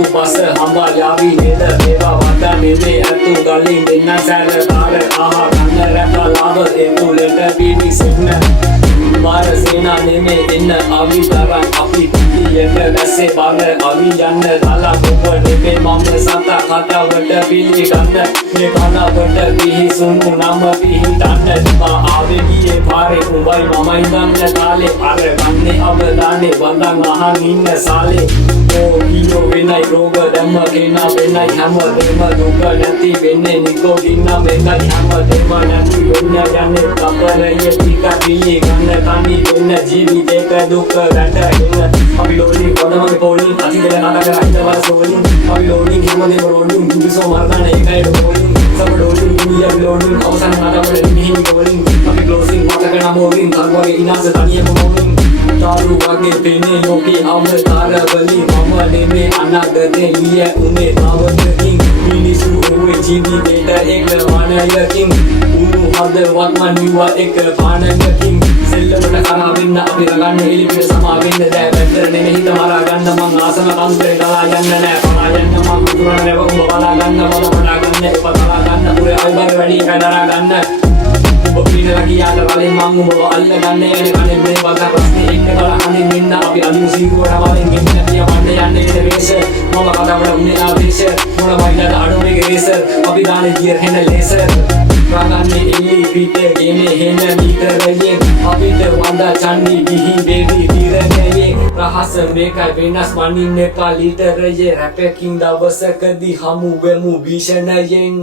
මිනිස්සු පස හම්බා යාවි නේද මේවා වදන්නේ මේ අතු ගලින් දෙන්න සැර කාර ආහා ගන්න රැප ලාභ ඒ තුලට බීඩි සිග්න මාර සේනා නෙමේ එන්න අවි තරන් අපි පිටියට දැසේ බාර අවි යන්න දාලා කොප නෙමේ මම සතා කතාවට පිළි ගන්න මේ කනවට පිහිසුණු නම පිහිටන්න දිපා ආවේ ගියේ පාරේ උඹයි මමයි ගන්න තාලේ අර ගන්නේ අවදානේ වඳන් අහන් ඉන්න සාලේ ඕ කීයෝ වෙනයි රෝග දැම්ම කෙනා වෙනයි හැමදේම දුක නැති වෙන්නේ නිකෝටින් නම් එකයි හැමදේම නැති වෙන්න යන්නේ කපරයේ ටික පිළි ගන්න තනි වෙන්න ජීවිතේක දුක වැටෙන්න අපි ලෝලින් කොඩමගේ පොලින් අතිදල නඩක හිතවල සෝලින් අපි ලෝලින් හැමදේම රෝලින් දුසෝ මරදාන එකයි රෝලින් සම ලෝලින් දුනියා ලෝලින් අවසන් නඩවල නිහිමි කොලින් අපි ක්ලෝසින් මතක නමෝලින් කර්වගේ ඉනාස තනියම මොලින් तारू वागे पेने लोके अवतार बलि मम नेमे अनागते लिये उमे आवत किंग मिनिसु हुए जीवी बेटा एक वानय किंग उनु हद वत्मा निवा एक पानय किंग सेल्लमට කරා වෙන්න අපි රගන්න එලිපිට සමා වෙන්න දැ වැද්දර නෙමෙයි තමරා ගන්න මං ආසන තන්ත්‍රේ කලා යන්න නෑ පලා යන්න මං උතුරන රැව උඹ බලා ගන්න මම පලා ගන්න ඉපතලා ගන්න පුරේ අල්බර වැඩි කදරා ගන්න ඔපිනලා ගියාට වලින් මං උඹව අල්ල ගන්න යන්නේ කනේ මේ වග ප්‍රශ්නේ එන්න බල අනින් මෙන්න අපි අදිමු සීරුවට වලින් ගෙන්න තිය වන්න යන්නේ ඉත වේස මම කතාවට උන්නේ ආවේශ මොන වයිලට අඩුවේගේ රේස අපි දානේ ගියර් හෙන ලේසර් රාගන්නේ එල්ලි පිටේ ගෙනේ හෙන මීටරයෙන් අපිට වඳා චන්දි ගිහි බේබි දිරන්නේ රහස මේකයි වෙනස් වනින්න එපා ලීටරයේ රැපකින් දවසකදී හමු වෙමු භීෂණයෙන්